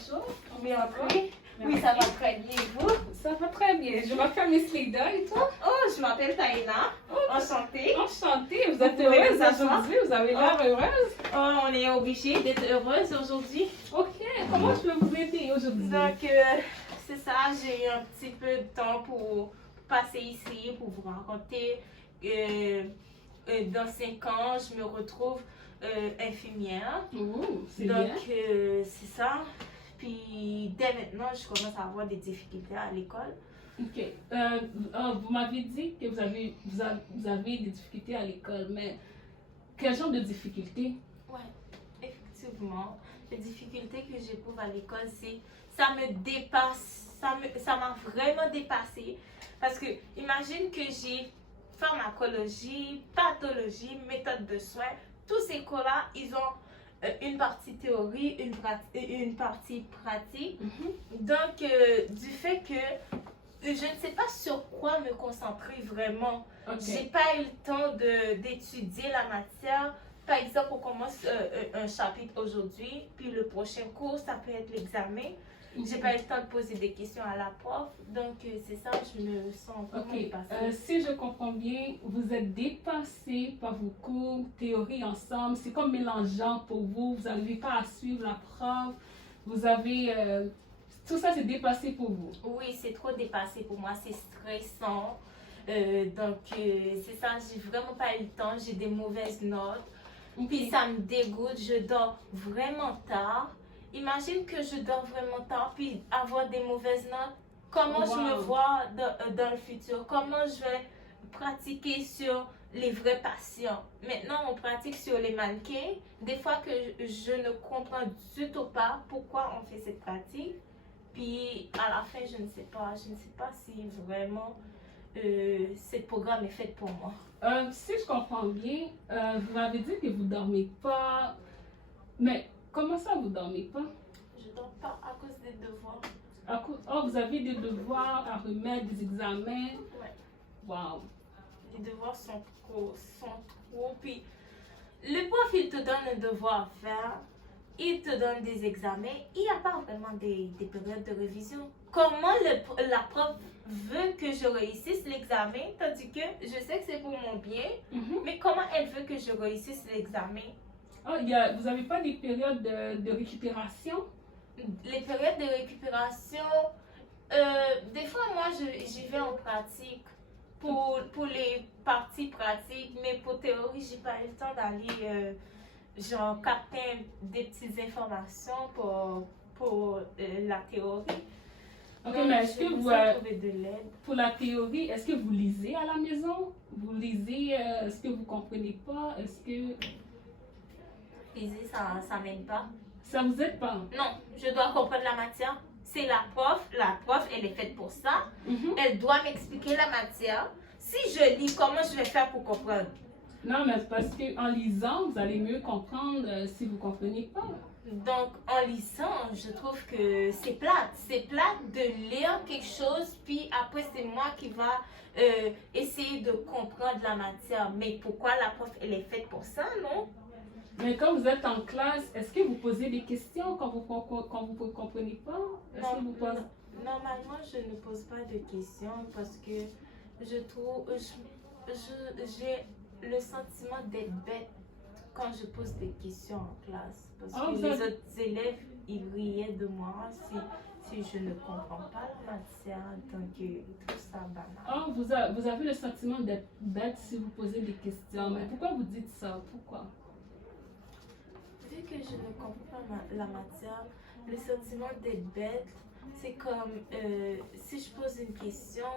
bonjour. Oui, Ça va? oui. Oui, ça va très bien. Et vous? Ça va très bien. Je m'appelle Miss Lida et toi? Oh, je m'appelle Taïna. Enchantée. Enchantée. Vous êtes Vous pouvez heureuse vous asseoir? aujourd'hui? Vous avez l'air heureuse? Oh, on est obligé d'être heureuse aujourd'hui. Ok. Comment je peux vous aider aujourd'hui? Donc, c'est ça, j'ai eu un petit peu de temps pour passer ici, pour vous raconter. Dans 5 ans, je me retrouve infirmière. Oh, c'est Donc, bien. c'est ça. Puis, dès maintenant, je commence à avoir des difficultés à l'école. Ok. Vous m'avez dit que vous avez des difficultés à l'école, mais quel genre de difficultés? Ouais, effectivement. Les difficultés que j'éprouve à l'école, c'est ça me dépasse. Ça m'a vraiment dépassée. Parce que, imagine que j'ai pharmacologie, pathologie, méthode de soins. Tous ces cours-là, ils ont une partie théorie, une partie pratique. Donc, du fait que je ne sais pas sur quoi me concentrer vraiment. Ok. J'ai pas eu le temps d'étudier la matière. Par exemple, on commence un chapitre aujourd'hui, puis le prochain cours, ça peut être l'examen. J'ai pas eu le temps de poser des questions à la prof, donc c'est ça, je me sens vraiment Ok. dépassée. Si je comprends bien, vous êtes dépassé par vos cours, théorie ensemble. C'est comme mélangeant pour vous. Vous n'arrivez pas à suivre la prof. Vous avez... tout ça, c'est dépassé pour vous. Oui, c'est trop dépassé pour moi, c'est stressant. C'est ça, j'ai vraiment pas eu le temps, j'ai des mauvaises notes. Puis ça me dégoûte, je dors vraiment tard. Imagine que je dors vraiment tard, puis avoir des mauvaises notes. Comment je me vois dans le futur? Comment je vais pratiquer sur les vrais patients? Maintenant, on pratique sur les mannequins. Des fois que je ne comprends du tout pas pourquoi on fait cette pratique. Puis à la fin, je ne sais pas si vraiment ce programme est fait pour moi. Si je comprends bien, vous m'avez dit que vous dormez pas. Mais comment ça, vous dormez pas? Je ne dors pas à cause des devoirs. Oh, vous avez des devoirs à remettre, des examens. Ouais. Wow. Les devoirs sont trop. Puis le prof, il te donne un devoir à faire. Il te donne des examens. Il n'y a pas vraiment des périodes de révision. Comment la prof veut que je réussisse l'examen, tandis que je sais que c'est pour mon bien, mais comment elle veut que je réussisse l'examen? Oh, vous n'avez pas des périodes de récupération? Les périodes de récupération, des fois, moi, j'y vais en pratique pour les parties pratiques, mais pour théorie, j'ai pas eu le temps d'aller, genre, capter des petites informations pour la théorie. Ok, Donc, mais est-ce que vous, trouver de l'aide. pour la théorie, est-ce que vous lisez à la maison? Vous lisez ce que vous comprenez pas? Est-ce que Liser, ça m'aide pas. ça vous aide pas? Non, je dois comprendre la matière. C'est la prof, elle est faite pour ça. Elle doit m'expliquer la matière. Si je lis, comment je vais faire pour comprendre? Non, mais c'est parce qu'en lisant, vous allez mieux comprendre si vous comprenez pas. Donc, en lisant, je trouve que c'est plate. C'est plate de lire quelque chose, puis après, c'est moi qui va essayer de comprendre la matière. Mais pourquoi la prof, elle est faite pour ça, non? Mais quand vous êtes en classe, est-ce que vous posez des questions quand vous ne comprenez pas? Normalement, je ne pose pas de questions parce que je trouve, j'ai le sentiment d'être bête quand je pose des questions en classe. Parce que les autres élèves, ils riaient de moi si je ne comprends pas la matière. Donc, ils trouvent ça banal. Oh, vous avez le sentiment d'être bête si vous posez des questions. Mais pourquoi vous dites ça? Pourquoi? Vu que je ne comprends pas la matière, le sentiment d'être bête, c'est comme si je pose une question,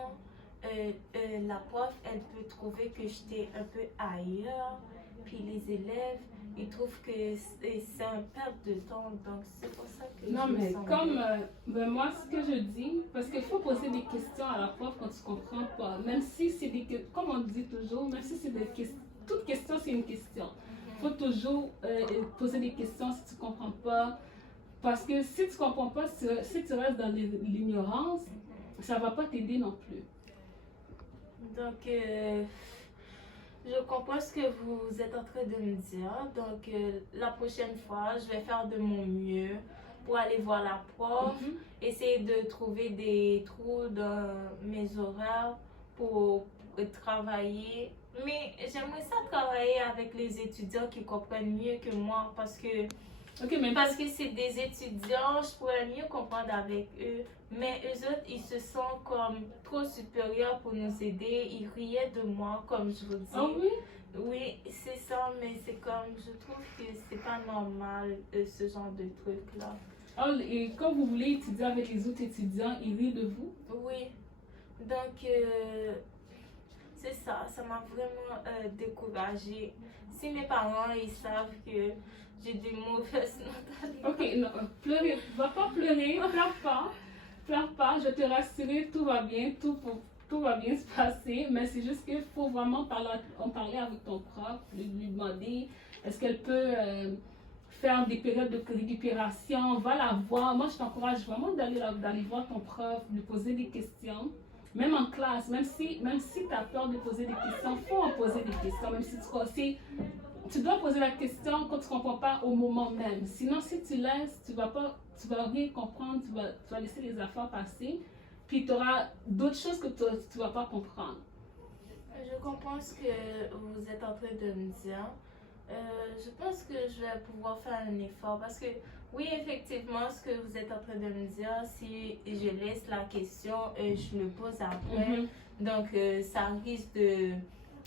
la prof, elle peut trouver que j'étais un peu ailleurs, puis les élèves, ils trouvent que c'est un perte de temps, donc c'est pour ça que non, je me mais sens comme bête. moi, ce que je dis, parce qu'il faut poser des questions à la prof quand tu ne comprends pas. Même si c'est des questions, comme on dit toujours, même si c'est des questions, toute question c'est une question. Il faut toujours poser des questions si tu ne comprends pas. Parce que si tu ne comprends pas, si tu restes dans l'ignorance, ça ne va pas t'aider non plus. Donc, je comprends ce que vous êtes en train de me dire. Donc, la prochaine fois, je vais faire de mon mieux pour aller voir la prof, essayer de trouver des trous dans mes horaires pour travailler. Mais j'aimerais ça travailler avec les étudiants qui comprennent mieux que moi parce que c'est des étudiants, je pourrais mieux comprendre avec eux. Mais eux autres, ils se sentent comme trop supérieurs pour nous aider. Ils riaient de moi, comme je vous dis. Ah oui? Oui, c'est ça, mais c'est comme, je trouve que c'est pas normal ce genre de truc-là. Ah, et quand vous voulez étudier avec les autres étudiants, ils rient de vous? Oui, donc c'est ça, ça m'a vraiment découragée. Si mes parents, ils savent que j'ai des mauvaises notes à l'école. Ok, non, pleurer, va pas pleurer, pleure pas, je te rassure, tout va bien, tout va bien se passer, mais c'est juste qu'il faut vraiment en parler avec ton prof, lui demander est-ce qu'elle peut faire des périodes de récupération, va la voir. Moi, je t'encourage vraiment d'aller voir ton prof, lui poser des questions. Même en classe, même si tu as peur de poser des questions, il faut en poser des questions, même si tu dois poser la question quand tu ne comprends pas au moment même. Sinon, si tu laisses, tu vas rien comprendre, tu vas laisser les affaires passer, puis tu auras d'autres choses que tu ne vas pas comprendre. Je comprends ce que vous êtes en train de me dire. Je pense que je vais pouvoir faire un effort parce que oui, effectivement, ce que vous êtes en train de me dire, si je laisse la question, je le pose après. Donc, ça risque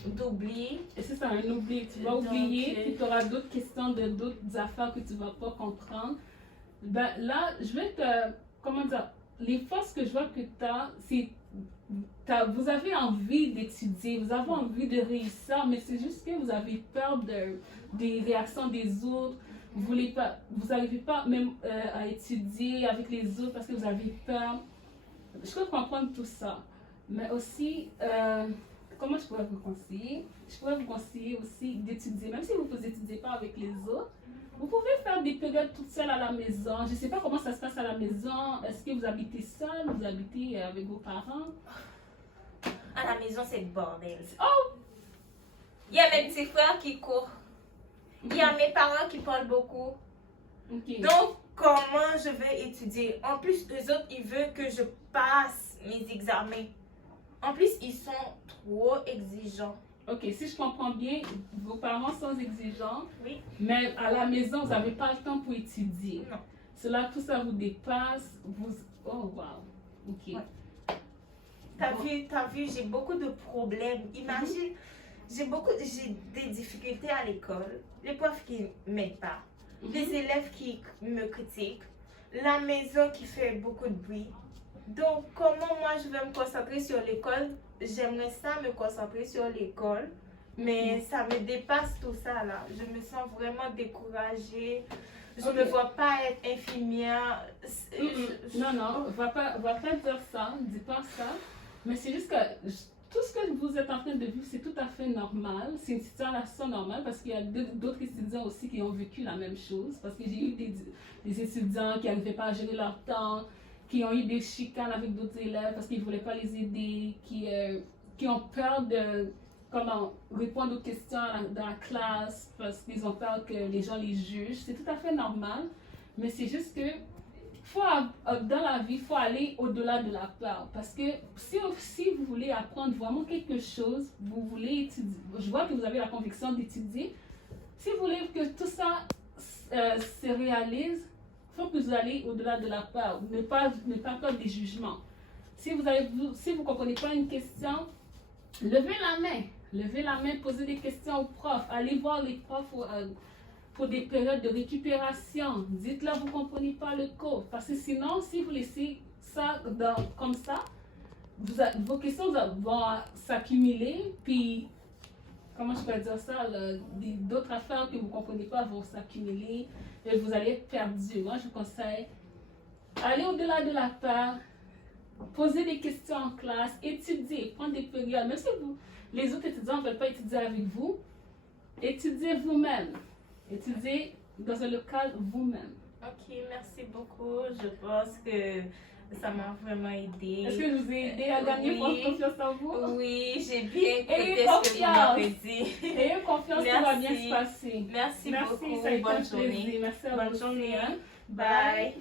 d'oublier. Et c'est ça, un oubli. Tu vas oublier, puis tu auras d'autres questions de d'autres affaires que tu ne vas pas comprendre. Ben, là, je vais comment dire, les forces que je vois que tu as, c'est vous avez envie d'étudier, vous avez envie de réussir, mais c'est juste que vous avez peur des réactions des autres. Vous n'arrivez pas même à étudier avec les autres parce que vous avez peur. Je peux comprendre tout ça. Mais aussi, comment je pourrais vous conseiller? Je pourrais vous conseiller aussi d'étudier. Même si vous ne étudiez pas avec les autres, vous pouvez faire des périodes toute seule à la maison. Je ne sais pas comment ça se passe à la maison. Est-ce que vous habitez seul? Vous habitez avec vos parents? À la maison, c'est le bordel. Oh! Il y a mes petits frères qui courent. Il y a mes parents qui parlent beaucoup. Okay. Donc, comment je vais étudier? En plus, eux autres, ils veulent que je passe mes examens. En plus, ils sont trop exigeants. Ok, si je comprends bien, vos parents sont exigeants, oui, mais à la maison, vous n'avez pas le temps pour étudier. Non. Tout ça vous dépasse. Oh, wow. Ok. Ouais. T'as vu, j'ai beaucoup de problèmes. Imagine, j'ai des difficultés à l'école, les profs qui ne m'aident pas, les élèves qui me critiquent, la maison qui fait beaucoup de bruit. Donc, comment moi je vais me concentrer sur l'école? J'aimerais ça me concentrer sur l'école, mais ça me dépasse tout ça là. Je me sens vraiment découragée. Je ne me vois pas être infirmière. Non, va pas dire ça, dis pas ça. Mais c'est juste que tout ce que vous êtes en train de vivre, c'est tout à fait normal. C'est une situation normale parce qu'il y a d'autres étudiants aussi qui ont vécu la même chose. Parce que j'ai eu des étudiants qui n'arrivaient pas à gérer leur temps, qui ont eu des chicanes avec d'autres élèves parce qu'ils ne voulaient pas les aider, qui ont peur de répondre aux questions dans la classe parce qu'ils ont peur que les gens les jugent. C'est tout à fait normal. Mais c'est juste que dans la vie, il faut aller au-delà de la peur. Parce que si vous voulez apprendre vraiment quelque chose, vous voulez étudier, je vois que vous avez la conviction d'étudier, si vous voulez que tout ça se réalise, il faut que vous allez au-delà de la peur, ne pas faire des jugements. Si vous ne comprenez pas une question, levez la main, posez des questions aux profs, allez voir les profs pour des périodes de récupération. Dites-leur vous ne comprenez pas le cours. Parce que sinon, si vous laissez ça comme ça, vos questions vont s'accumuler. Puis, comment je peux dire ça, d'autres affaires que vous ne comprenez pas vont s'accumuler. Et vous allez être perdu. Moi, je vous conseille, allez au-delà de la peur. Posez des questions en classe. Étudiez. Prenez des périodes. Même si les autres étudiants ne veulent pas étudier avec vous, étudiez vous-même. Étudiez dans un local vous-même. Ok, merci beaucoup. Je pense que ça m'a vraiment aidé. Est-ce que je vous ai aidé à gagner confiance en vous? Oui, j'ai bien écouté ce que vous m'avez dit. Ayez confiance, tout va bien se passer. Merci beaucoup. Ça a été Bonne un plaisir. journée. Merci à Bonne vous. journée. Bye.